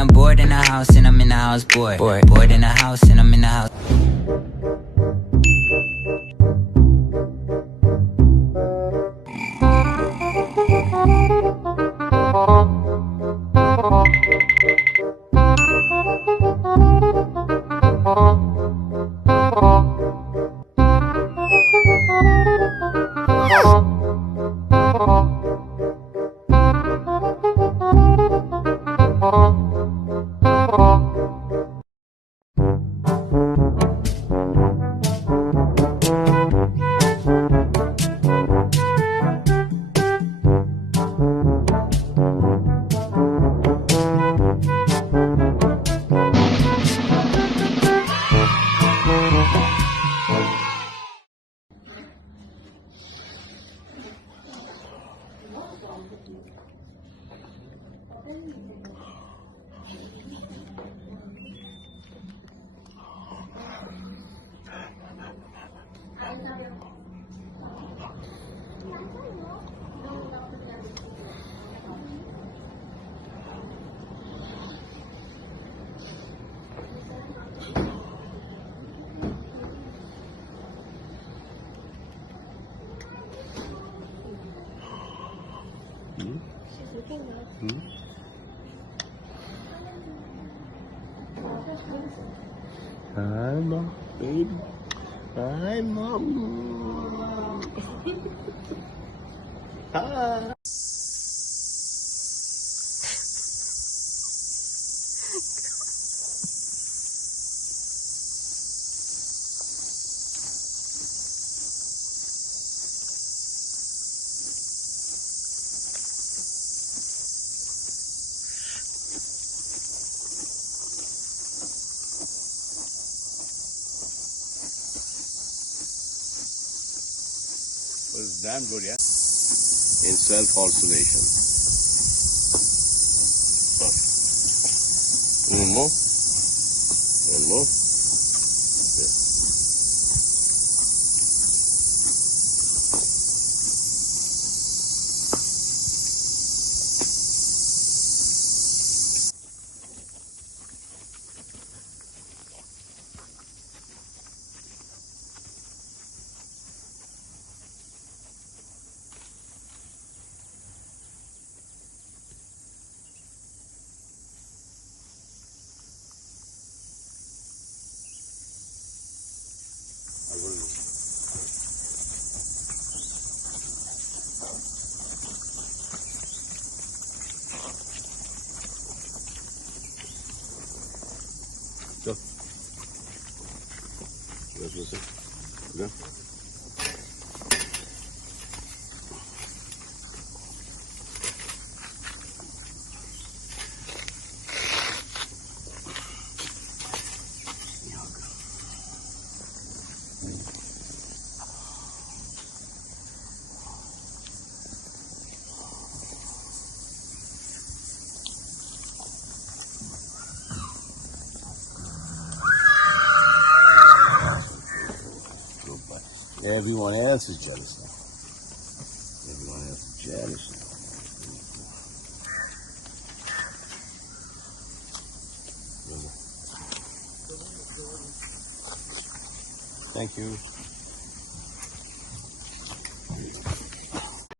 I'm bored in the house and I'm in the house bored. Bored in the house and I'm in the house. Hi, Mom, baby. Hi, Mom. Hi. Was damn good, yeah? In self-isolation. One more. One more. Yeah. Go. Let's listen. Go. Everyone else is jealous now. Everyone else is jealous now. Thank you.